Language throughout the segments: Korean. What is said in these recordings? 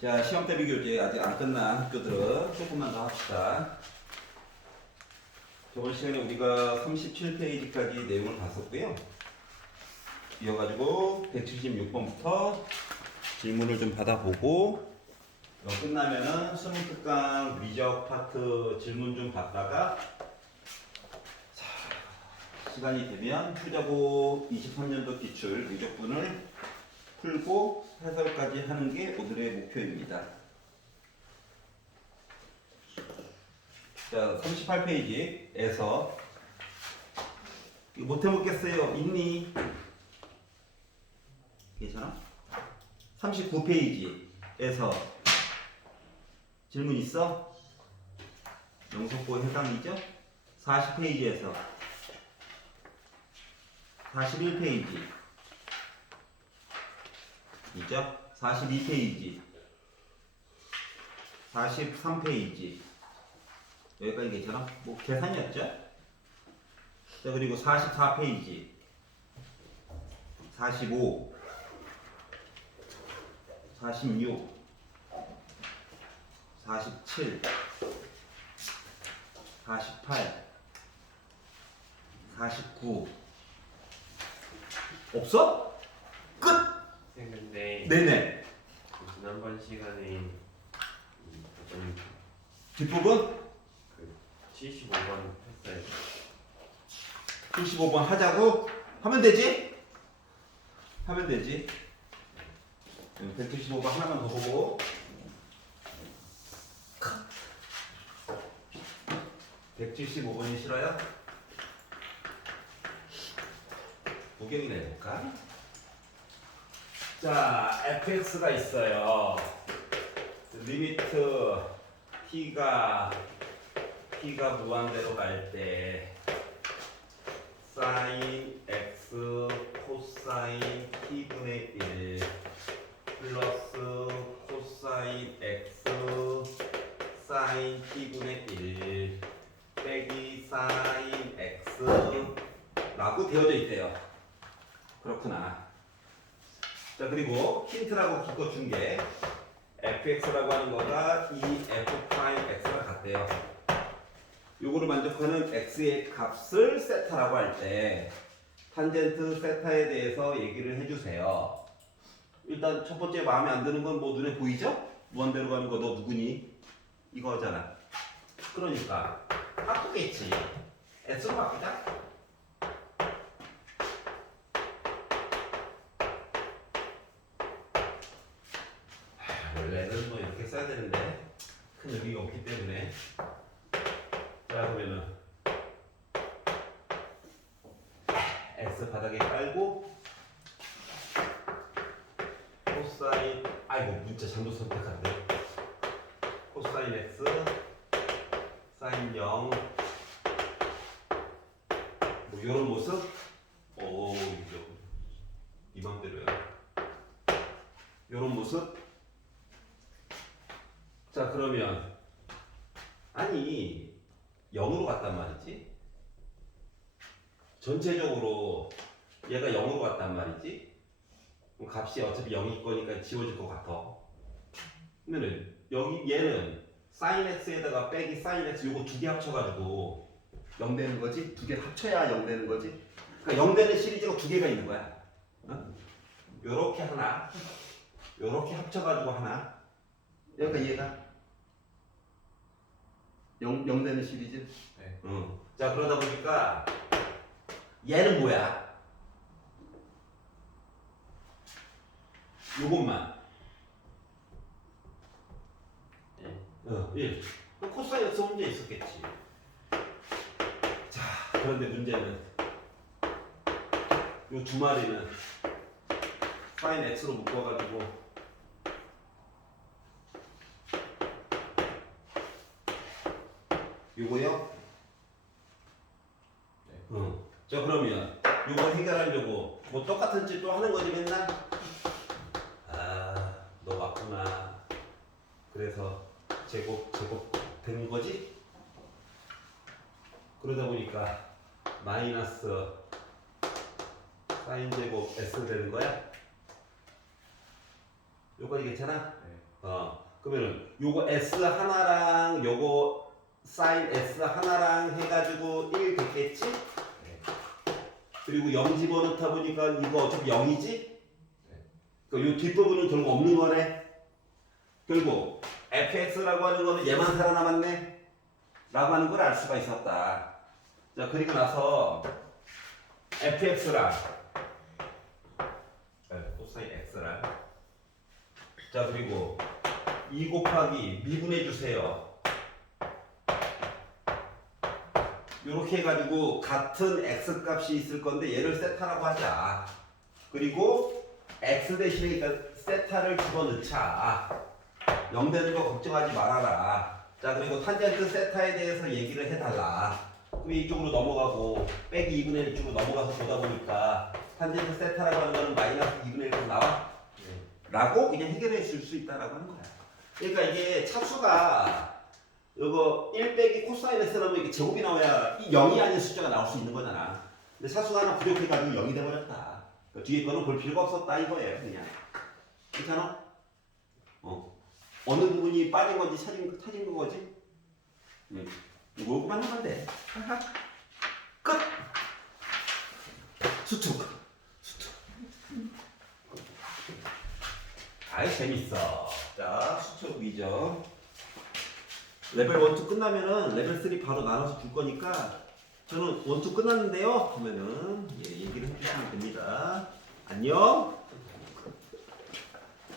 자, 시험 대비 교재 아직 안 끝난 학교들은 조금만 더 합시다. 저번 시간에 우리가 37페이지까지 내용을 봤었고요. 이어가지고 176번부터 질문을 좀 받아보고 끝나면은 수능특강 미적 파트 질문 좀 받다가 시간이 되면 휴자고 23년도 기출 미적분을 풀고 해설까지 하는 게 오늘의 목표입니다. 자, 38페이지에서 못 해먹겠어요. 있니? 괜찮아? 39페이지에서 질문 있어? 영속보에 해당이죠? 40페이지에서 41페이지 있죠? 42페이지 43페이지 여기까지 괜찮아? 뭐 계산이었죠? 자, 그리고 44페이지 45 46 47 48 49 없어? 끝! 근데 네네. 지난번 시간에 어떤 뒷부분 그 75번 했어요. 75번 하자고 하면 되지? 하면 되지. 175번 하나만 더 보고 175번이 싫어요? 구경이나 해볼까? 자, fx가 있어요. 리미트 t가 무한대로 갈 때 sin x 코사인 t분의 1 플러스 코사인 x sin t분의 1 빼기 sin x 라고 되어져 있대요. 그렇구나. 자, 그리고 힌트라고 기껏 준 게 fx라고 하는 거가 이 f'x랑 같대요. 요거를 만족하는 x의 값을 세타라고 할 때 탄젠트 세타에 대해서 얘기를 해주세요. 일단 첫 번째 마음에 안 드는 건 뭐 눈에 보이죠? 무한대로 가는 거 너 누구니? 이거잖아. 그러니까 바꾸겠지. x로 바꾸자. 원래는 뭐 이렇게 써야 되는데 큰 의미가 없기 때문에 자, 그러면은 x 바닥에 깔고 코사인 아이고 문자 잘못 선택한데 코사인 x 사인 0 뭐 요런 모습 오 이 맘대로야 요런 모습. 자, 그러면 아니 0으로 갔단 말이지. 전체적으로 얘가 0으로 갔단 말이지. 그럼 값이 어차피 0일 거니까 지워질 것 같아. 그러면은 여기 얘는 sin x에다가 빼기 sin x 요거 두 개 합쳐가지고 0 되는 거지. 두 개 합쳐야 0 되는 거지. 그러니까 0 되는 시리즈가 두 개가 있는 거야. 어? 요렇게 하나 요렇게 합쳐가지고 하나 그러니까 얘가 0 되는 시리즈? 네. 자, 그러다 보니까 얘는 뭐야? 요것만 1 코사인 x 문제 있었겠지. 자, 그런데 문제는 요 두 마리는 sin x로 묶어가지고 요거요? 네. 자, 그러면 요거 해결하려고 뭐 똑같은 짓 또 하는 거지 맨날? 아, 너 왔구나. 그래서 제곱 된 거지? 그러다 보니까 마이너스 사인 제곱 S 되는 거야? 요거 괜찮아? 네. 그러면은 요거 S 하나랑 요거 사인 S 하나랑 해가지고 1 됐겠지? 네. 그리고 0 집어넣다 보니까 이거 어차피 0이지? 요 뒷부분은 결국 없는 거네. 결국 fx라고 하는 거는 얘만 살아남았네 라고 하는 걸 알 수가 있었다. 자, 그리고 나서 fx랑 코사인 x랑 자, 그리고 2 곱하기 미분해 주세요. 요렇게 해가지고 같은 x 값이 있을 건데 얘를 세타라고 하자. 그리고 x 대신에 그러니까 세타를 집어넣자. 0 되는 거 걱정하지 말아라. 자, 그리고 탄젠트 세타에 대해서 얘기를 해달라. 그럼 이쪽으로 넘어가고 빼기 2분의 1 쪽으로 넘어가서 보다 보니까 탄젠트 세타라고 하는 거는 마이너스 2분의 1로 나와? 네. 라고 그냥 해결해 줄 수 있다라고 하는 거야. 그러니까 이게 차수가 이거 1 빼기 코사인 S라면 이게 제곱이 나와야 이 0이 아닌 숫자가 나올 수 있는 거잖아. 근데 차수가 하나 부족해가지고 0이 돼버렸다. 그러니까 뒤에 거는 볼 필요가 없었다 이거예요, 그냥. 괜찮아? 어느 부분이 빠진 건지 터진 거지? 이거만 하면 돼. 끝! 수축! 아이, 재밌어. 자, 수축 위죠. 레벨 1, 2 끝나면은 레벨 3 바로 나눠서 줄 거니까 저는 1, 2 끝났는데요 하면은 얘기를 해주시면 됩니다. 안녕.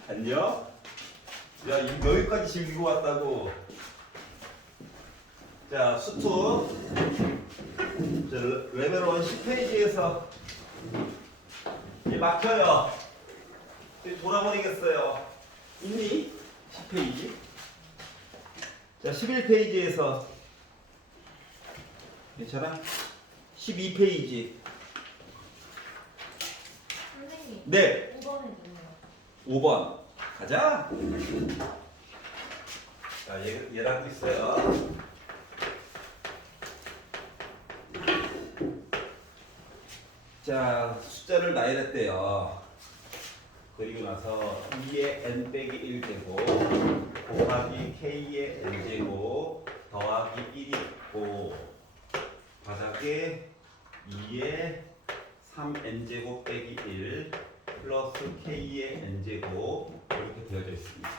안녕. 야, 여기까지 즐기고 왔다고. 자, 수투. 자, 레벨 1 10페이지에서 막혀요. 돌아버리겠어요. 있니? 10페이지. 자, 11페이지에서 괜찮아? 12페이지. 선생님. 네. 5번에 뭐예요? 5번. 가자. 자, 얘라고 있어요. 자, 숫자를 나열했대요. 그리고 나서 2의 n 빼기 1제곱 곱하기 k의 n제곱 더하기 1이 있고 바닥에 2의 3n제곱 빼기 1 플러스 k의 n제곱 이렇게 되어져 있습니다.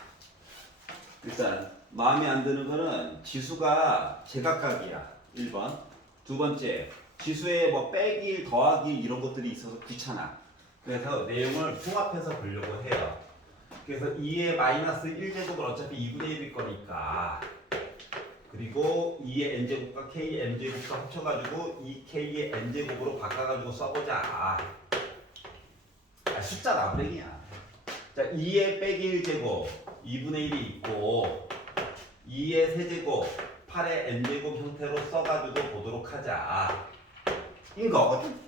일단 마음에 안 드는 거는 지수가 제각각이야. 1번. 두 번째, 지수에 뭐 빼기, 더하기 이런 것들이 있어서 귀찮아. 그래서 내용을 통합해서 보려고 해요. 그래서 2의 마이너스 1제곱은 어차피 2분의 1일 거니까 그리고 2의 n제곱과 k의 n제곱과 합쳐가지고 2k의 n제곱으로 바꿔가지고 써보자. 숫자 나부랭이야. 자, 2의 빼기 1제곱 2분의 1이 있고 2의 세제곱 8의 n제곱 형태로 써가지고 보도록 하자. 인 거거든.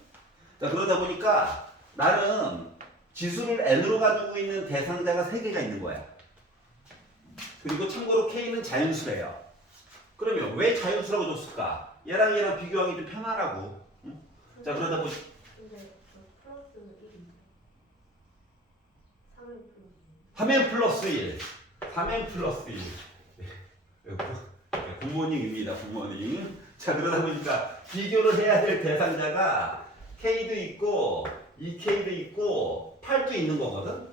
자, 그러다 보니까 나는 지수를 n으로 가지고 있는 대상자가 3개가 있는 거야. 그리고 참고로 k는 자연수래요. 그러면 왜 자연수라고 줬을까? 얘랑 얘랑 비교하기 좀 편하라고. 응? 자, 그러다 보니 근데 저 플러스 1인데. 3은 플러스 3n 플러스 1. 3n 플러스 1. 부모님입니다, 부모님. 자, 그러다 보니까 비교를 해야 될 대상자가 K도 있고 2K도 있고 8도 있는 거거든.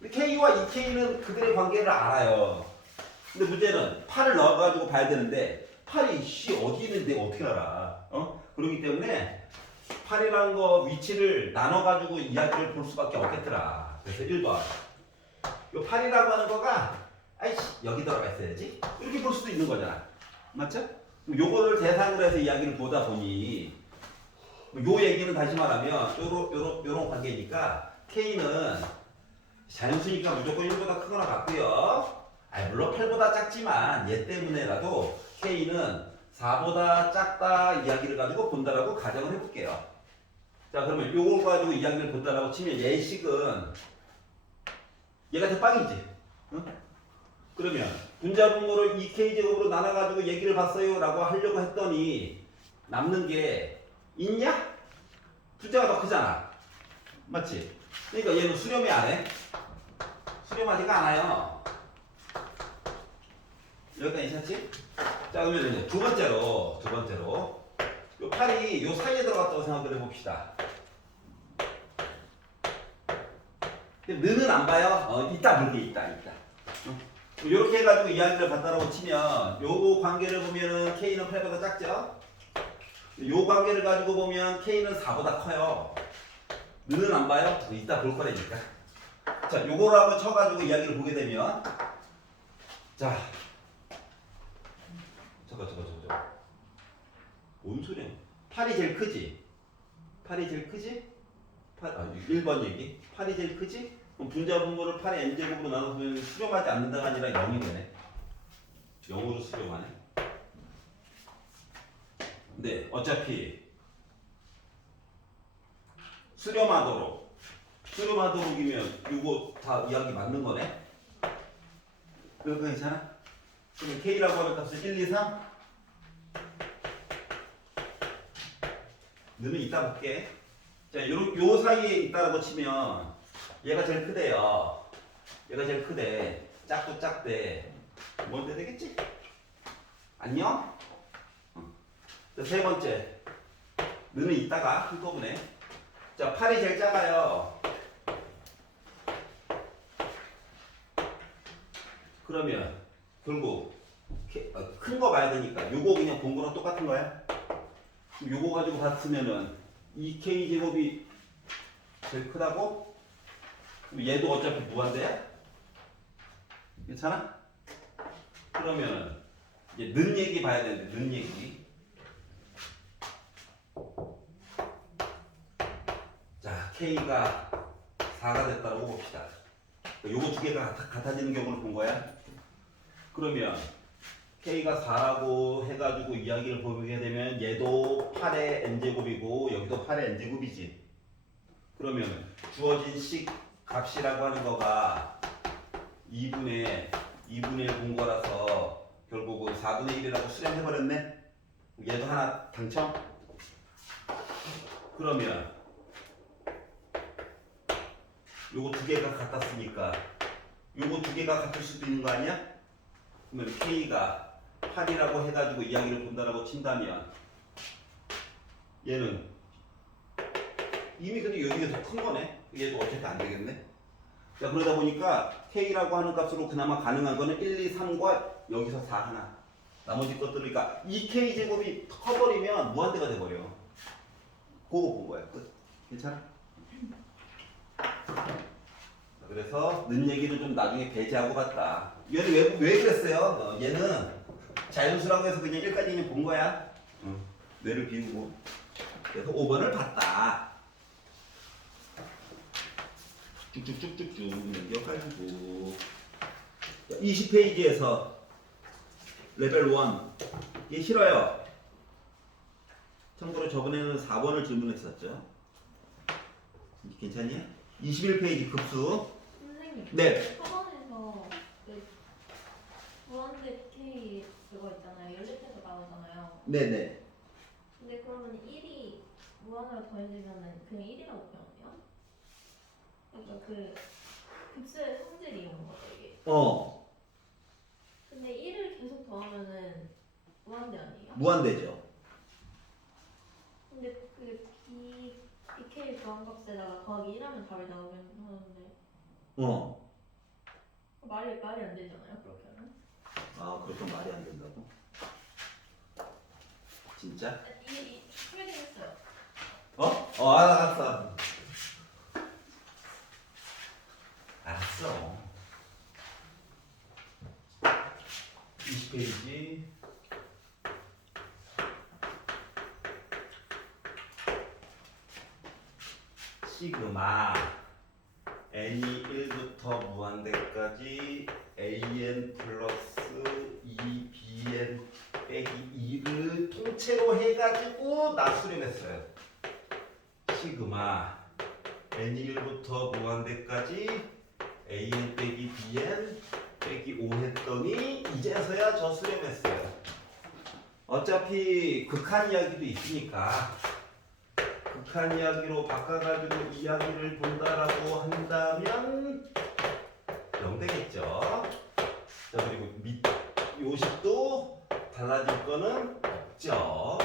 근데 K와 2K는 그들의 관계를 알아요. 근데 문제는 8을 넣어가지고 봐야 되는데 8이 어디 있는데 어떻게 알아? 그렇기 때문에 8이라는 거 위치를 나눠가지고 이야기를 볼 수밖에 없겠더라. 그래서 1번. 요 8이라고 하는 거가 아이씨 여기 들어가 있어야지. 이렇게 볼 수도 있는 거잖아. 맞죠? 요거를 대상으로 해서 이야기를 보다 보니 요 얘기는 다시 말하면 요런 관계니까 K는 자연수니까 무조건 1보다 크거나 같고요. 물론 8보다 작지만 얘 때문에라도 K는 4보다 작다 이야기를 가지고 본다라고 가정을 해볼게요. 자, 그러면 요걸 가지고 이야기를 본다라고 치면 얘식은 얘가 대빵이지. 응? 그러면 분자분모를 2K제곱으로 나눠가지고 얘기를 봤어요 라고 하려고 했더니 남는 게 있냐? 숫자가 더 크잖아. 맞지? 그러니까 얘는 수렴이 안 해. 수렴하지가 않아요. 여기까지 괜찮지? 자, 그러면 이제 두 번째로 요 팔이 요 사이에 들어갔다고 생각을 해봅시다. 느는 안 봐요? 있다, 물게 있다. 이렇게 해가지고 이야기를 간다라고 치면 요 관계를 보면은 K는 8보다 작죠? 요 관계를 가지고 보면 K는 4보다 커요. 느는 안 봐요? 이따 볼 거라니까. 자, 요거라고 쳐가지고 이야기를 보게 되면 자, 저거. 뭔 소리야? 팔이 제일 크지? 1번 얘기. 팔이 제일 크지? 그럼 분자 분모를 8의 n제곱으로 나눠보면 수렴하지 않는다가 아니라 0이 되네. 0으로 수렴하네. 근데 어차피 수렴하도록이면 이거 다 이야기 맞는 거네. 그거 괜찮아? 그러면 K라고 하는 값은 1, 2, 3? 너는 이따 볼게. 자, 요 사이에 있다라고 치면 얘가 제일 크대요. 얘가 제일 크대. 작고 작대. 뭔데 되겠지? 안녕? 자, 세 번째. 너는 이따가 한꺼번에. 자, 팔이 제일 작아요. 그러면 결국 큰 거 봐야 되니까 요거 그냥 본 거랑 똑같은 거야? 요거 가지고 봤으면은 2K 제곱이 제일 크다고? 그럼 얘도 어차피 무한대야? 괜찮아? 그러면 이제 는 얘기 봐야 되는데 는 얘기. 자, K가 4가 됐다고 봅시다. 요거 두 개가 같아지는 경우를 본 거야. 그러면 K가 4라고 해가지고 이야기를 보게 되면 얘도 8의 n제곱이고 여기도 8의 n제곱이지. 그러면 주어진 식 값이라고 하는 거가 2분의 1 본 거라서 결국은 4분의 1이라고 수렴해버렸네. 얘도 하나 당첨? 그러면 요거 두 개가 같았으니까 요거 두 개가 같을 수도 있는 거 아니야? 그러면 K가 8이라고 해가지고 이야기를 본다라고 친다면 얘는 이미 근데 여기가 더 큰 거네. 얘도 어차피 안 되겠네. 자, 그러다 보니까 K라고 하는 값으로 그나마 가능한 거는 1, 2, 3과 여기서 4 하나. 나머지 것들을 그러니까 2K 제곱이 커버리면 무한대가 돼버려. 그거 본 거야. 끝. 괜찮아? 그래서 는 얘기는 좀 나중에 배제하고 갔다. 얘는 왜 그랬어요? 얘는 자연수라고 해서 그냥 1까지는 본 거야. 뇌를 비우고. 그래서 5번을 봤다. 쭉쭉쭉쭉쭉 넘겨가지고 20페이지에서 레벨 1 이게 싫어요. 참고로 저번에는 4번을 질문했었죠. 괜찮니? 21페이지 급수. 선생님. 네. 학원에서 그 무한대 K 그거 있잖아요. 연립해서 나오잖아요. 네네. 근데 그러면 1이 무한으로 더해지면은 그냥 1이라고 표현해요? 그러니까 그 급수의 성질이 이런 거죠 이게. 근데 1을 계속 더하면은 무한대 아니에요? 무한대죠. 근데 그 BK 구한값에다가 더하기 1하면 답이 나오긴 하는데 말이 안 되잖아요 그렇게 하면. 아, 그렇게 말이 안 된다고? 진짜? 이 풀리긴 했어요. 알았어. 알았어. 20페이지. 시그마 n이 1부터 무한대까지 an 플러스 2bn 빼기 2를 통째로 해가지고 나수렴했어요. 시그마 n이 1부터 무한대까지 an 빼기 bn 빼기 5 했더니 이제서야 저 수렴했어요. 어차피 극한 이야기도 있으니까 극한 이야기로 바꿔가지고 이야기를 본다라고 한다면 0 되겠죠. 자, 그리고 밑 요식도 달라질 거는 없죠.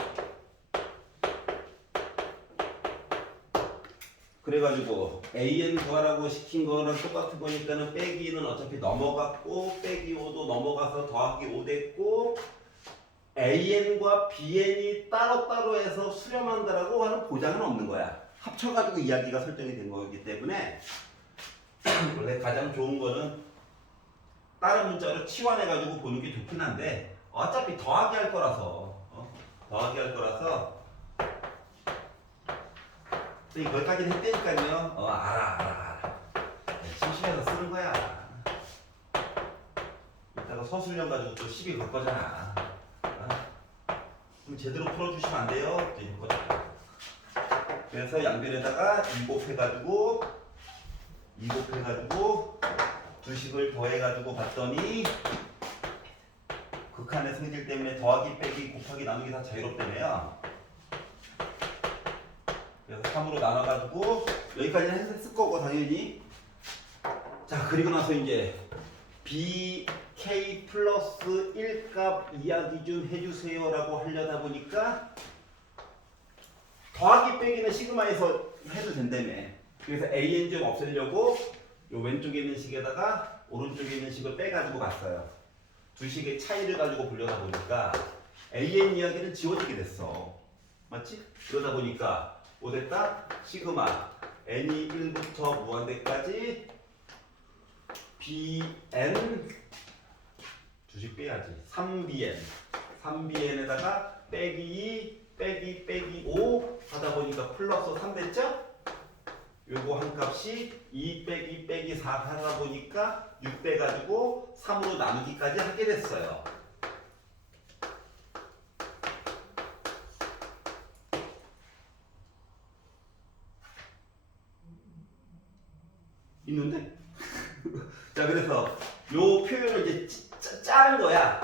그래가지고 AN 구하라고 시킨 거랑 똑같은 거니까는 빼기 2는 어차피 넘어갔고 빼기 5도 넘어가서 더하기 5 됐고 AN과 BN이 따로따로 해서 수렴한다라고 하는 보장은 없는 거야. 합쳐가지고 이야기가 설정이 된 거기 때문에 원래 가장 좋은 거는 다른 문자로 치환해가지고 보는 게 좋긴 한데 어차피 더하기 할 거라서 더하기 할 거라서 거기까지는 했다니까요. 알아. 심심해서 쓰는 거야. 이따가 서술형 가지고 또 시비 걸 거잖아. 그럼 제대로 풀어주시면 안 돼요? 이제 걸 거잖아. 그래서 양변에다가 2 곱해가지고 두 식을 더해가지고 봤더니 극한의 성질 때문에 더하기 빼기 곱하기 나누기 다 자유롭다며요. 그래서 3으로 나눠가지고 여기까지는 했을 거고 당연히. 자, 그리고 나서 이제 BK 플러스 1값 이야기 좀 해주세요 라고 하려다 보니까 더하기 빼기는 시그마에서 해도 된다며. 그래서 AN 좀 없애려고 요 왼쪽에 있는 식에다가 오른쪽에 있는 식을 빼가지고 갔어요. 두 식의 차이를 가지고 보려다 보니까 AN 이야기는 지워지게 됐어. 맞지? 그러다 보니까 뭐 됐다? 시그마 n이 1부터 무한대까지 bn 주식 빼야지 3bn에다가 빼기 2 빼기 5 하다 보니까 플러스 3 됐죠? 요거 한 값이 2 빼기 4 하다 보니까 6 돼가지고 3으로 나누기까지 하게 됐어요. 있는데? 자, 그래서 요 표현을 이제 자른 거야.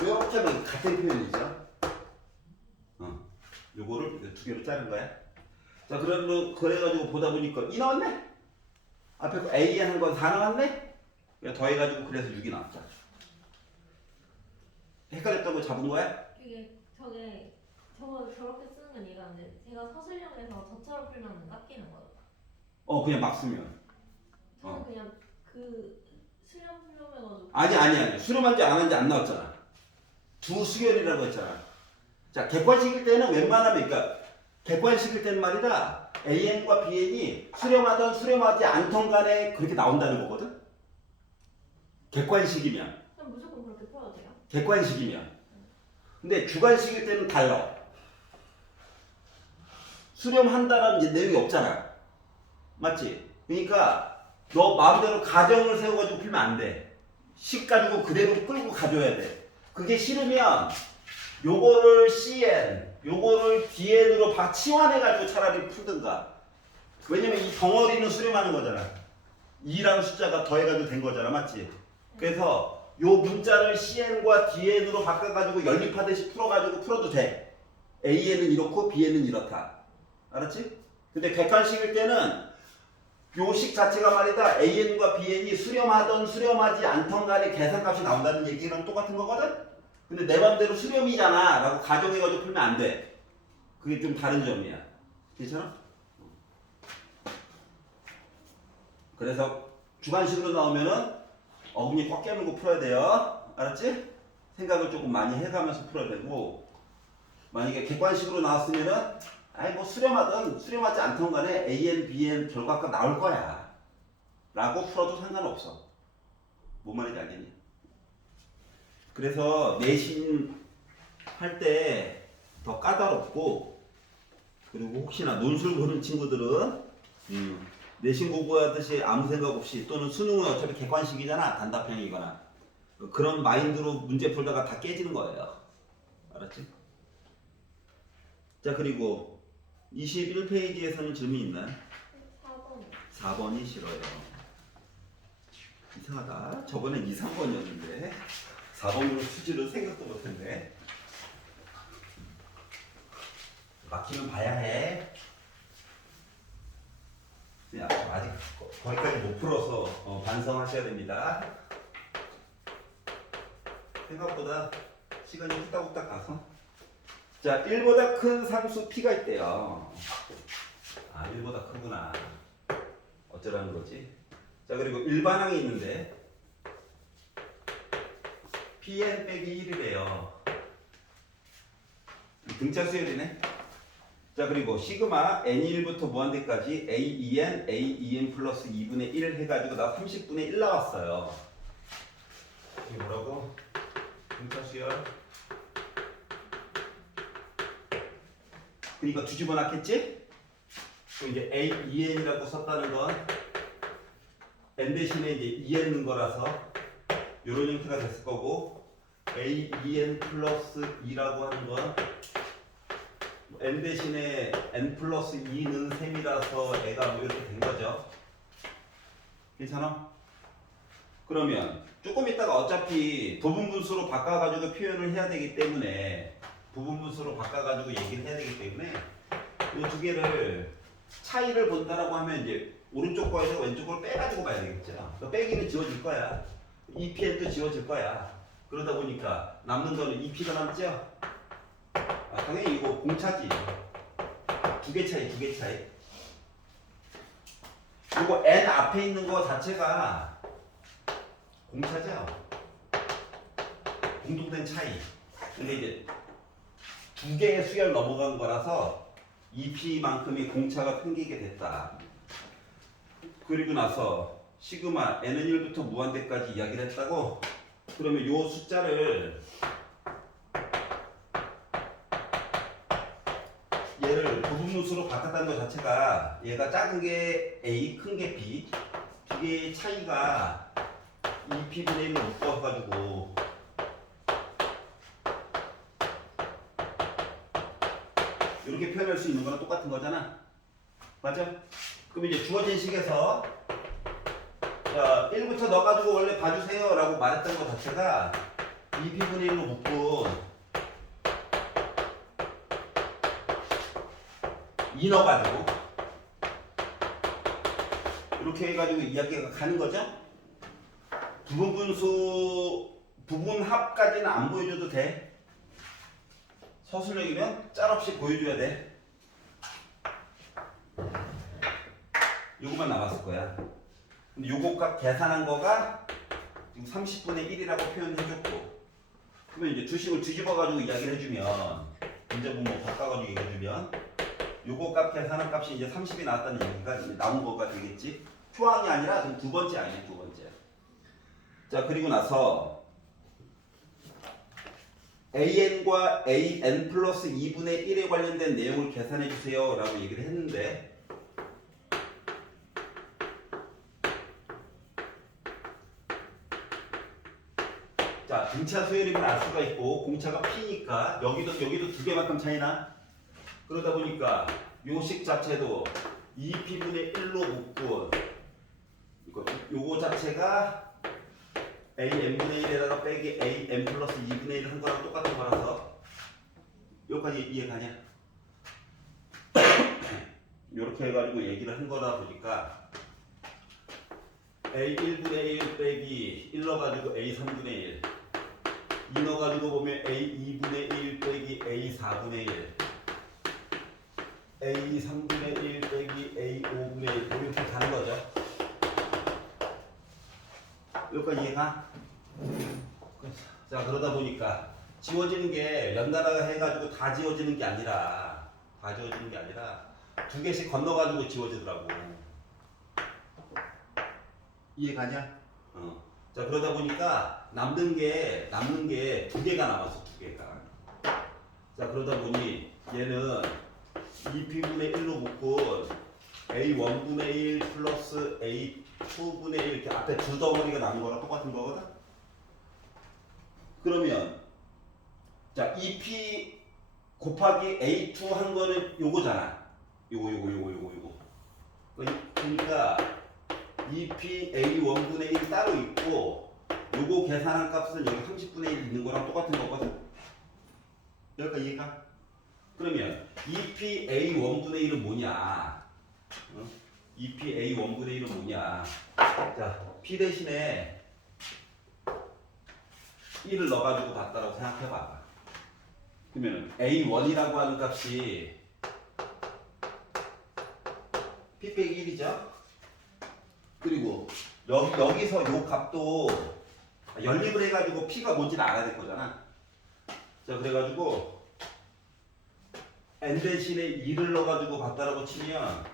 이렇게 하면 같은 표현이죠. 요거를 두 개로 자른 거야. 자, 그래가지고 보다 보니까 2 나왔네? 앞에 거 A 하는 건 4 나왔네? 그냥 더해가지고 그래서 6이 나왔죠. 헷갈렸다고 잡은 거야? 저거 저렇게 쓰는 건 이해가 안 돼. 제가 서술형에서 저처럼 풀면 깎이는 거예요. 그냥 막 쓰면. 저는 그냥 그 수렴 풀려해가지고. 아니. 수렴한지 안 한지 안 나왔잖아. 두 수열이라고 했잖아. 자, 객관식일 때는 웬만하면, 그러니까 객관식일 때는 말이다. AN과 BN이 수렴하던 수렴하지 않던 간에 그렇게 나온다는 거거든. 객관식이면. 그럼 무조건 그렇게 풀어도 돼요? 객관식이면. 근데 주관식일 때는 달라. 수렴한다라는 이제 내용이 없잖아. 맞지? 그러니까 너 마음대로 가정을 세워가지고 풀면 안 돼. 식 가지고 그대로 끌고 가줘야 돼. 그게 싫으면 요거를 CN, 요거를 DN으로 치환해가지고 차라리 풀든가. 왜냐면 이 덩어리는 수렴하는 거잖아. 2라는 숫자가 더해가지고 된 거잖아. 맞지? 그래서 요 문자를 CN과 DN으로 바꿔가지고 연립하듯이 풀어도 돼. AN은 이렇고 BN은 이렇다. 알았지? 근데 객관식일 때는 요 식 자체가 말이다. AN과 BN이 수렴하던 수렴하지 않던 간에 계산값이 나온다는 얘기랑 똑같은 거거든? 근데 내 맘대로 수렴이잖아 라고 가정해가지고 풀면 안 돼. 그게 좀 다른 점이야. 괜찮아? 그래서 주관식으로 나오면은 어금니 꽉 깨물고 풀어야 돼요. 알았지? 생각을 조금 많이 해가면서 풀어야 되고, 만약에 객관식으로 나왔으면은 뭐 수렴하든 수렴하지 않던 간에 AN, BN 결과값 나올 거야 라고 풀어도 상관없어. 뭔 말인지 알겠니? 그래서 내신 할 때 더 까다롭고, 그리고 혹시나 논술 보는 친구들은 내신 공부하듯이 아무 생각 없이, 또는 수능은 어차피 객관식이잖아. 단답형이거나 그런 마인드로 문제 풀다가 다 깨지는 거예요. 알았지? 자, 그리고 21페이지에서는 질문 있나요? 4번. 4번이 싫어요. 이상하다. 저번엔 2, 3번이었는데 4번으로 수지를 생각도 못했네. 막히면 봐야 해. 그냥 아직 거기까지 못 풀어서 반성하셔야 됩니다. 생각보다 시간이 후딱후딱 가서. 자, 1보다 큰 상수 P가 있대요. 아, 1보다 크구나. 어쩌라는 거지? 자, 그리고 일반항이 있는데 Pn 빼기 1이래요. 등차 수열이네. 자, 그리고 시그마 n1부터 무한대까지 a2n 플러스 2분의 1 해가지고 나 30분의 1 나왔어요. 이게 뭐라고? 등차 수열. 그러니까 뒤집어 놨겠지? 그럼 이제 a2n이라고 썼다는 건 n 대신에 이제 2n 넣은 거라서 이런 형태가 됐을 거고, a2n 플러스 2라고 하는 건 n 대신에 n 플러스 2 넣은 셈이라서 애가 뭐 이렇게 된 거죠. 괜찮아? 그러면 조금 있다가 어차피 부분분수로 바꿔가지고 표현을 해야 되기 때문에 부분분수로 바꿔가지고 얘기를 해야 되기 때문에 이 두 개를 차이를 본다라고 하면 이제 오른쪽 거에서 왼쪽 걸 빼가지고 봐야 되겠죠. 그러니까 빼기는 지워질 거야. 2pn도 지워질 거야. 그러다 보니까 남는 거는 2p가 남죠? 아, 당연히 이거 공차지. 두 개 차이. 이거 n 앞에 있는 거 자체가 공차죠? 공통된 차이. 근데 이제 두 개의 수열 넘어간 거라서 2p만큼의 공차가 생기게 됐다. 그리고 나서 시그마 n은 1부터 무한대까지 이야기를 했다고. 그러면 이 숫자를 얘를 부분분수로 바꿨다는 것 자체가 얘가 작은 게 A, 큰 게 B 두 개의 차이가 2p분의 1로 묶어가지고 이렇게 표현할 수 있는 거랑 똑같은 거잖아. 맞아? 그럼 이제 주어진 식에서 자, 1부터 넣어가지고 원래 봐주세요 라고 말했던 것 자체가 2p분의 1로 묶은 2 넣어가지고 이렇게 해가지고 이야기가 가는 거죠. 부분분수 부분합까지는 안 보여줘도 돼. 서술형이면 짤없이 보여줘야 돼. 요거만 남았을 거야. 근데 요거 값 계산한 거가 지금 30분의 1이라고 표현해줬고, 그러면 이제 주식을 뒤집어가지고 이야기를 해주면 문제분모 바꿔가지고 얘기해주면 요거 값 계산한 값이 이제 30이 나왔다는 얘기가 이제 나온 거가 되겠지. 표항이 아니라 지금 두 번째 아니에요, 두 번째. 자, 그리고 나서 an과 an 플러스 2분의 1에 관련된 내용을 계산해 주세요 라고 얘기를 했는데, 자, 등차 수열이면 알 수가 있고 공차가 p니까 여기도 두 개만큼 차이나. 그러다 보니까 요 식 자체도 2p분의 1로 묶은 요거 자체가 am분의 1에다가 빼기 am 플러스 2분의 1 한 거랑 똑같은 거라서 여기까지 이해가냐? 요렇게 해가지고 얘기를 한 거다 보니까 a1분의 1 빼기 1 넣어가지고 a3분의 1 2 넣어가지고 보면 a2분의 1 빼기 a4분의 1 a3분의 1 빼기 a5분의 1 이렇게 가는 거죠. 여기까지 이해가? 자, 그러다 보니까 지워지는 게 연달아 해가지고 다 지워지는 게 아니라 두 개씩 건너가지고 지워지더라고. 이해가냐? 자, 그러다 보니까 남는 게 두 개가 남았어, 두 개가. 자, 그러다 보니 얘는 2p분의 1로 묶은 a1분의 1 플러스 a2분의 1 이렇게 앞에 두 덩어리가 남은 거랑 똑같은 거거든? 그러면 자, 2p 곱하기 a2 한 거는 요거잖아. 요거. 그러니까 2p a 1분의 1이 따로 있고 요거 계산한 값은 여기 30분의 1 있는 거랑 똑같은 거거든. 여기까지 이해가? 그러면 2p a 1분의 1은 뭐냐? 2p a 1분의 1은 뭐냐? 자, p 대신에 1을 넣어가지고 봤다라고 생각해봐. 그러면 a1이라고 하는 값이 p 빼기 1이죠. 그리고 여기서 요 값도 연립을 해가지고 p가 뭔지를 알아야 될 거잖아. 자, 그래가지고 n 대신에 2를 넣어가지고 봤다라고 치면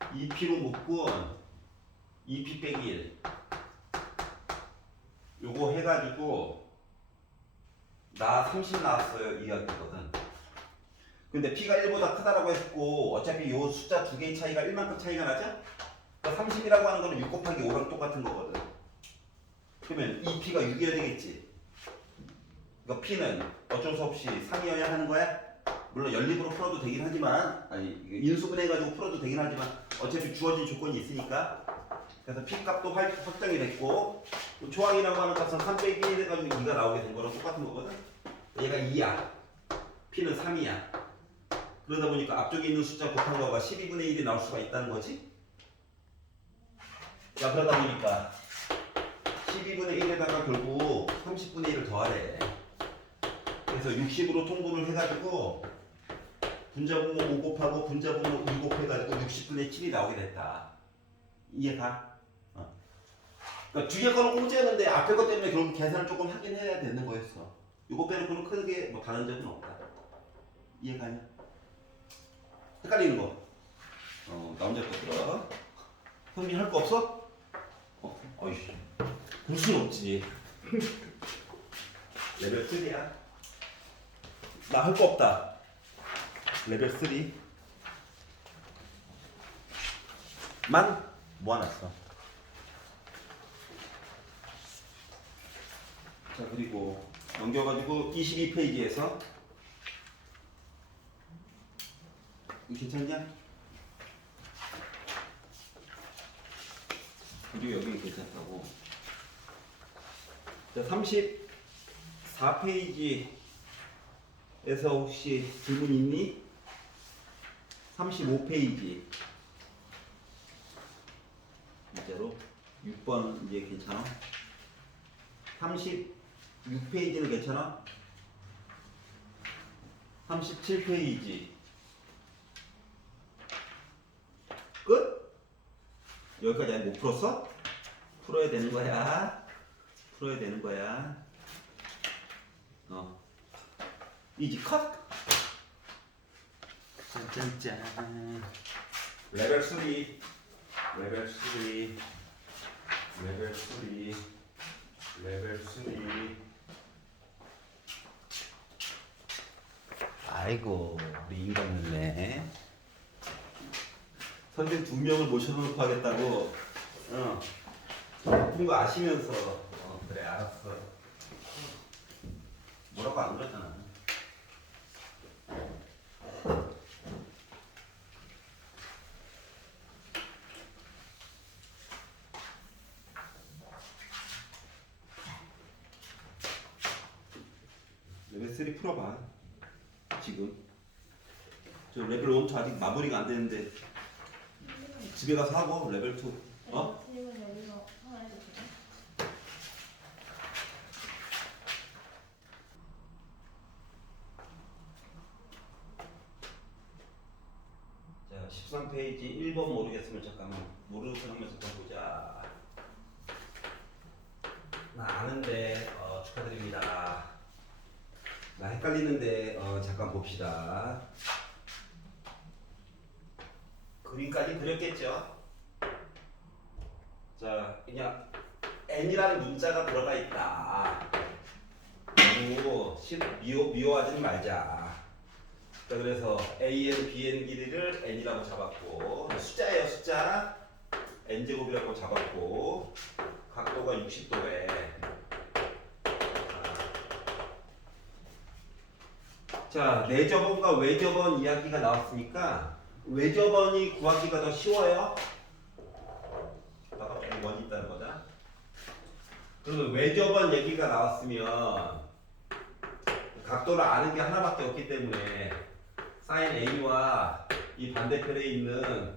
2p로 묶은 2p 빼기 1 요거 해가지고 나 30 나왔어요 이야기거든. 근데 p가 1보다 크다라고 했고 어차피 요 숫자 두 개의 차이가 1만큼 차이가 나죠? 그러니까 30이라고 하는 거는 6 곱하기 5랑 똑같은 거거든. 그러면 이 p가 6이어야 되겠지. 그러니까 p는 어쩔 수 없이 3이어야 하는 거야. 물론 연립으로 풀어도 되긴 하지만 아니 인수분해가지고 풀어도 되긴 하지만 어차피 주어진 조건이 있으니까. 그래서 p 값도 확정이 됐고 조항이라고 하는 값은 3 빼기 1 해가지고 2가 나오게 된 거랑 똑같은 거거든. 얘가 2야. p는 3이야. 그러다 보니까 앞쪽에 있는 숫자 곱한 거가 12분의 1이 나올 수가 있다는 거지. 자, 그러다 보니까 12분의 1에다가 결국 30분의 1을 더하래. 그래서 60으로 통분을 해가지고 분자분모 5 곱하고 분자분모 2 곱해가지고 60분의 7이 나오게 됐다. 이해가? 그러니까 뒤에 거는 공짜였는데 앞에 것 때문에 결국 계산을 조금 하긴 해야 되는 거였어. 이거 빼놓고는 크게 뭐 다른 점은 없다. 이해가냐? 헷갈리는 거. 나 혼자 거 들어. 형님 할 거 없어? 어이씨. 볼 수는 없지. 레벨 3야. 나 할 거 없다. 레벨 3. 만 모아놨어. 자, 그리고 넘겨가지고 22페이지에서 괜찮냐? 그리고 여기 괜찮다고. 자, 34페이지에서 혹시 질문 있니? 35페이지 진짜로 6번 이제 괜찮아? 36페이지는 괜찮아? 37페이지 끝? 여기까지 아직 못 풀었어? 풀어야 되는 거야. 풀어야 되는 거야. 이지 컷. 짠짠짠. 레벨 3. 레벨 3. 레벨 3. 레벨 3. 아이고, 우리 인간이네. 선생 2명을 모셔놓고 하겠다고. 그런 거 아시면서. 그래, 알았어. 뭐라고 안 그러잖아. 레벨 3 풀어봐. 지금. 저 레벨 1 아직 마무리가 안 되는데. 집에 가서 하고 레벨 2. 질문 여기서 하나 해도 돼요? 자, 13페이지 1번 모르겠으면 잠깐만 모르는 사람만 잠깐 보자. 나 아는데 축하드립니다. 나 헷갈리는데 잠깐 봅시다. 그림까지 그렸겠죠? 자, 그냥 n이라는 문자가 들어가 있다. 그리고 미워하지 말자. 자, 그래서 AN, BN 길이를 n이라고 잡았고 숫자예요, 숫자. n제곱이라고 잡았고 각도가 60도에. 자, 내저번과 외저번 이야기가 나왔으니까 외저번이 구하기가 더 쉬워요. 나가 빨리 그러면 외접원 얘기가 나왔으면 각도를 아는 게 하나밖에 없기 때문에 사인 A와 이 반대편에 있는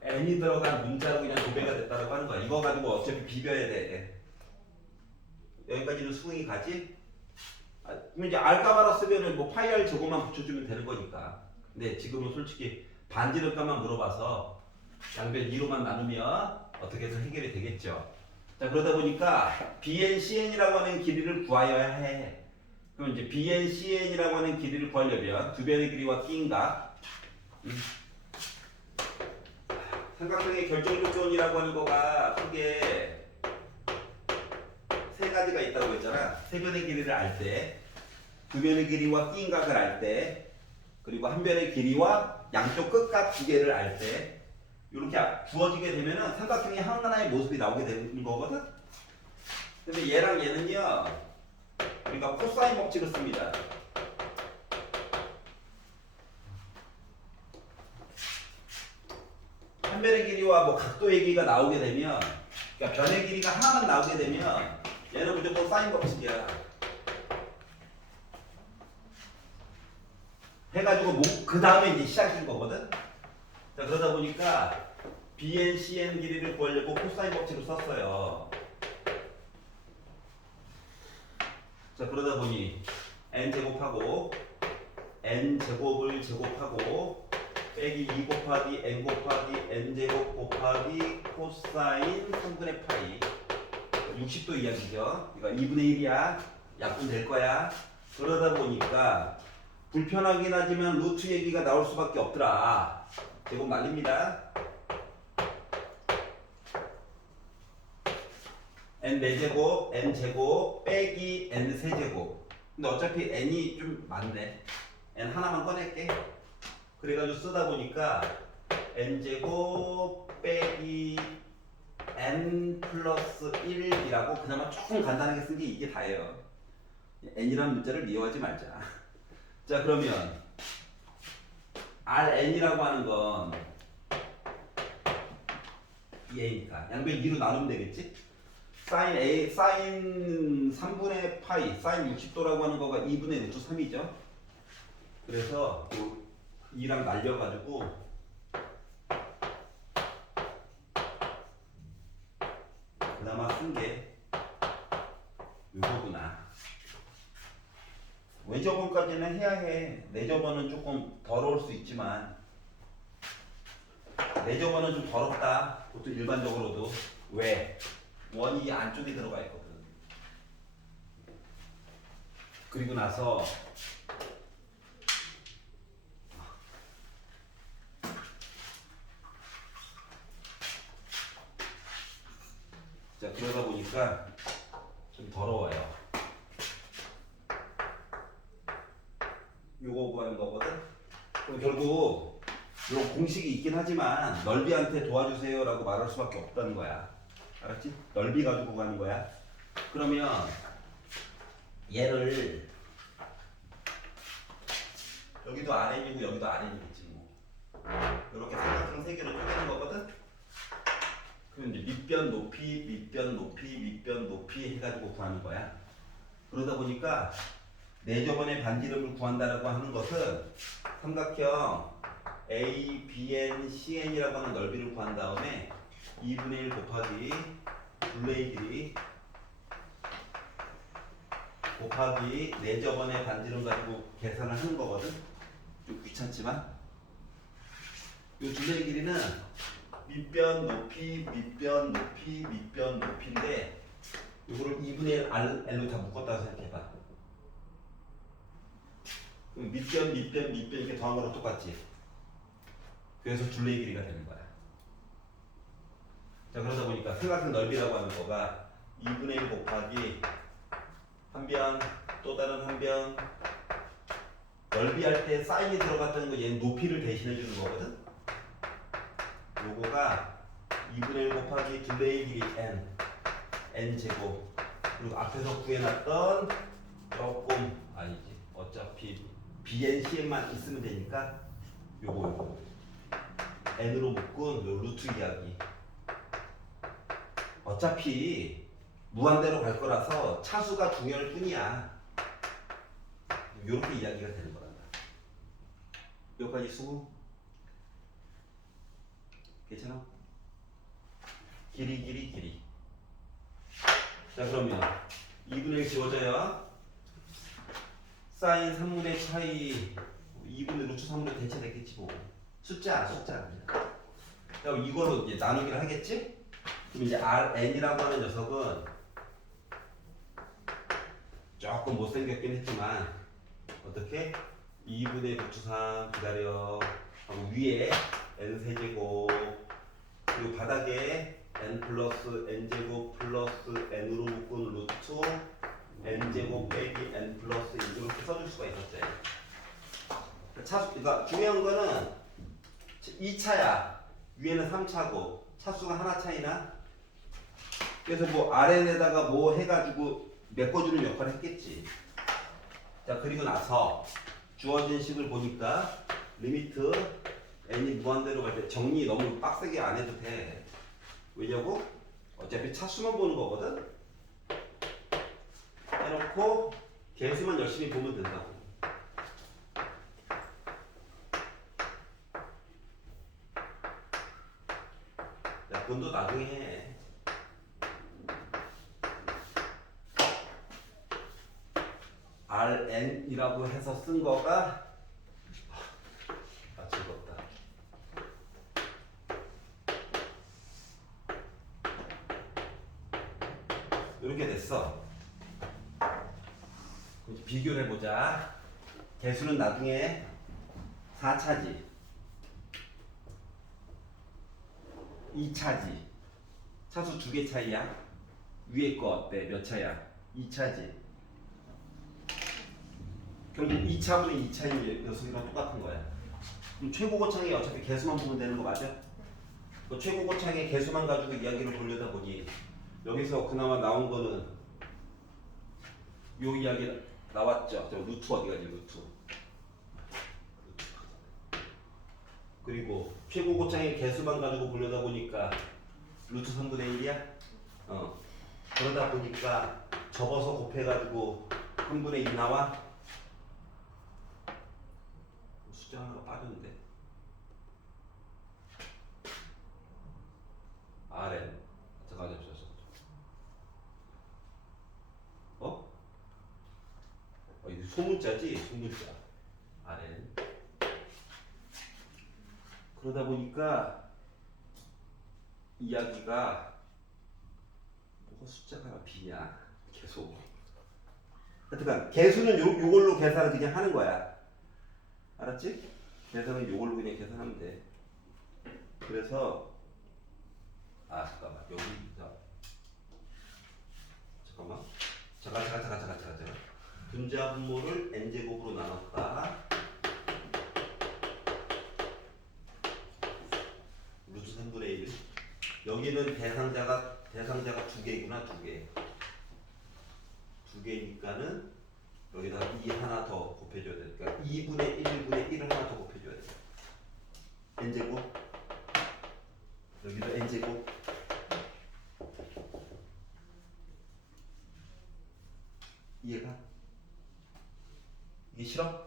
n이 들어간 문자로 그냥 도배가 됐다고 하는 거야. 이거 가지고 어차피 비벼야 돼. 여기까지는 수긍이 가지? 그럼 이제 알까바라 쓰면은 뭐 파이 r 저거만 붙여주면 되는 거니까. 근데 지금은 솔직히 반지름값만 물어봐서 양변 2로만 나누면 어떻게 해서 해결이 되겠죠. 자, 그러다 보니까 BNCN이라고 하는 길이를 구하여야 해. 그럼 이제 BNCN이라고 하는 길이를 구하려면 두 변의 길이와 끼인가? 삼각형의 결정 조건이라고 하는 거가 크게 세 가지가 있다고 했잖아. 세 변의 길이를 알 때, 두 변의 길이와 끼인각을 알 때, 그리고 한 변의 길이와 양쪽 끝각 두 개를 알 때, 이렇게 주어지게 되면은 삼각형이 하나의 모습이 나오게 되는 거거든. 근데 얘랑 얘는요, 우리가 코사인 법칙을 씁니다. 한 변의 길이와 뭐 각도의 길이가 나오게 되면, 그러니까 변의 길이가 하나만 나오게 되면 얘는 무조건 사인 법칙이야. 해가지고 그 다음에 이제 시작인 거거든. 자, 그러다 보니까 BNCN 길이를 구하려고 코사인 법칙을 썼어요. 자, 그러다 보니 n 제곱하고 n 제곱을 제곱하고 빼기 2 곱하기 n 곱하기 n 제곱 곱하기 코사인 3분의 파이 60도 이야기죠. 그러니까 2분의 1이야. 약분 될 거야. 그러다 보니까 불편하긴 하지만 루트 얘기가 나올 수밖에 없더라. 제곱 날립니다. n 4제곱, n 제곱 빼기 n 세제곱. 근데 어차피 n이 좀 많네. n 하나만 꺼낼게. 그래가지고 쓰다 보니까 n 제곱 빼기 n 플러스 1이라고 그나마 조금 간단하게 쓴 게 이게 다예요. n이라는 문자를 미워하지 말자. 자, 그러면 Rn이라고 하는 건 A니까 양변 2로 나누면 되겠지? 사인 A, 사인 3분의 파이, 사인 60도라고 하는 거가 2분의 루트 3이죠? 그래서 2랑 날려가지고 그나마 쓴 게 이거구나. 외접원까지는 해야 해. 내접원은 조금 더러울 수 있지만 내접원은 좀 더럽다. 보통 일반적으로도. 왜? 원이 안쪽에 들어가 있거든. 그리고 나서 자, 그러다 보니까 좀 더러워요. 요거 구하는 거거든. 그럼 결국 요 공식이 있긴 하지만 넓이한테 도와주세요 라고 말할 수밖에 없다는 거야. 알았지? 넓이 가지고 가는 거야. 그러면 얘를 여기도 RN이고 여기도 RN이겠지 뭐. 이렇게 삼각형 세 개로 쪼개는 거거든. 그럼 이제 밑변 높이, 밑변 높이, 밑변 높이 해가지고 구하는 거야. 그러다 보니까 내접원의 반지름을 구한다라고 하는 것은 삼각형 A, BN, CN이라고 하는 넓이를 구한 다음에 2분의 1 곱하기 둘레의 길이 곱하기 내접원의 반지름 가지고 계산을 하는 거거든. 좀 귀찮지만 이 둘레의 길이는 밑변 높이, 밑변 높이, 밑변 높이인데 이거를 2분의 1 L로 다 묶었다고 생각해봐. 그럼 밑변, 밑변, 밑변 이렇게 더한 거랑 똑같지? 그래서 둘레의 길이가 되는 거야. 자, 그러다 보니까 삼각형 넓이라고 하는 거가 2분의 1 곱하기 한 변, 또 다른 한 변. 넓이 할 때 사인이 들어갔다는 거 얘는 높이를 대신해 주는 거거든. 요거가 2분의 1 곱하기 둘레의 길이 n 제곱. 그리고 앞에서 구해놨던 조금 아니지. 어차피 BNCM만 있으면 되니까 요거 n으로 묶은 요 루트 이야기. 어차피 무한대로 갈 거라서 차수가 중요할 뿐이야. 이렇게 이야기가 되는 거란다. 여기까지 수고. 괜찮아? 길이. 자 그러면 2분의 1 지워져야 사인 3분의 차이 2분의 루트 3분의 대체 됐겠지 뭐. 숫자. 그럼 이거로 이제 나누기를 하겠지? 그럼 이제 Rn이라고 하는 녀석은 조금 못생겼긴 했지만 어떻게? 2분의 루트 3 기다려 하고 위에 n 세제곱 그리고 바닥에 n 플러스 n제곱 플러스 n으로 묶은 루트 n제곱 빼기 n 플러스 1 이렇게 써줄 수가 있었지. 그러니까 중요한 거는 2차야. 위에는 3차고 차수가 하나 차이나. 그래서 뭐 Rn에다가 뭐 해가지고 메꿔주는 역할을 했겠지. 자 그리고 나서 주어진 식을 보니까 리미트 n이 무한대로 갈 때 정리 너무 빡세게 안 해도 돼. 왜냐고? 어차피 차수만 보는 거거든. 해놓고 개수만 열심히 보면 된다고. 야, 그건 또 나중에 해. Rn이라고 해서 쓴 거가 즐겁다. 이렇게 됐어. 이제 비교를 해보자. 개수는 나중에 4차지 2차지 차수 2개 차이야. 위에 거 어때? 몇 차야? 2차지. 결국 2차분의 2차인 녀석이랑 똑같은 거야. 그럼 최고고창이 어차피 개수만 보면 되는 거 맞아? 그 최고고창의 개수만 가지고 이야기를 보려다 보니 여기서 그나마 나온 거는 요 이야기 나왔죠. 저 루트 어디 가지? 루트. 그리고 최고고창의 개수만 가지고 보려다 보니까 루트 3분의 1이야? 그러다 보니까 접어서 곱해가지고 3분의 2 나와? 숫자 하나가 빠졌는데. Rn. 잠깐만 잡혔어. 이거 소문자지? 소문자. Rn. 그러다 보니까 이야기가 뭐가 숫자가 비냐? 계속. 하여튼간 개수는 요걸로 계산을 그냥 하는 거야. 알았지? 계산은 요걸로 그냥 계산하면 돼. 그래서 잠깐만 여기 잠깐 분자 분모를 n제곱으로 나눴다. 루트 3분의 1. 여기는 대상자가 2개이구나. 2개. 2개니까는 여기다가 2 하나 더 곱해줘야 돼. 그러니까 2분의 1분의 1을 하나 더 곱해줘야 돼. n제곱. 여기도 n제곱. 이해가? 이게 싫어?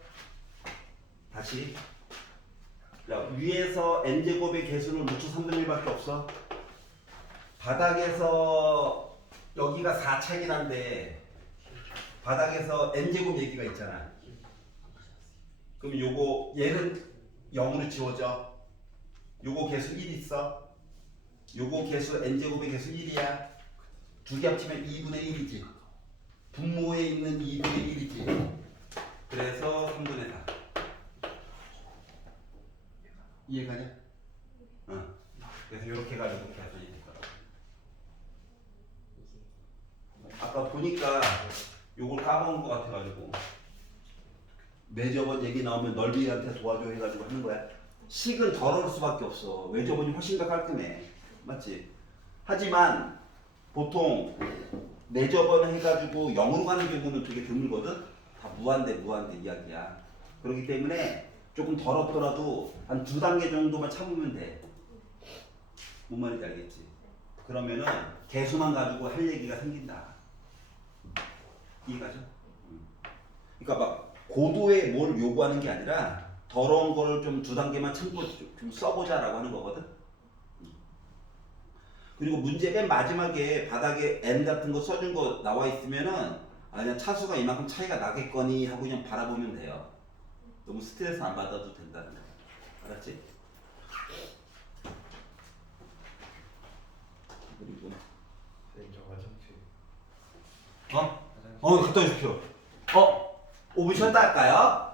다시. 야, 위에서 n제곱의 개수는 루트 3분의 1밖에 없어. 바닥에서 여기가 4차이긴 한데 바닥에서 n제곱 얘기가 있잖아. 그럼 요거 얘는 0으로 지워져. 요거 개수 1 있어. 요거 개수 n제곱의 개수 1이야. 두 개 합치면 2분의 1이지. 분모에 있는 2분의 1이지. 그래서 3분의 4. 이해가냐? 그래서 이렇게 가지고 계속 이렇게 거라. 아까 보니까 요걸 까먹은 것 같아가지고 매저번 얘기 나오면 넓이한테 도와줘 해가지고 하는 거야. 식은 덜어올 수밖에 없어. 외저번이 훨씬 더 깔끔해. 맞지? 하지만 보통 내저번 해가지고 0으로 가는 경우는 되게 드물거든? 다 무한대 이야기야. 그렇기 때문에 조금 더럽더라도 한 2단계 정도만 참으면 돼. 뭔 말인지 알겠지? 그러면은 개수만 가지고 할 얘기가 생긴다. 이해가죠? 그러니까 막 고도의 뭘 요구하는 게 아니라 더러운 거를 좀 두 단계만 참고 좀 써보자라고 하는 거거든. 그리고 문제 맨 마지막에 바닥에 n 같은 거 써준 거 나와 있으면은 그냥 차수가 이만큼 차이가 나겠거니 하고 그냥 바라보면 돼요. 너무 스트레스 안 받아도 된다는 거. 알았지? 그리고 선생님 저 화장실. 어? 화장실. 갔다 오십시오. 5분 쉬었다 할까요?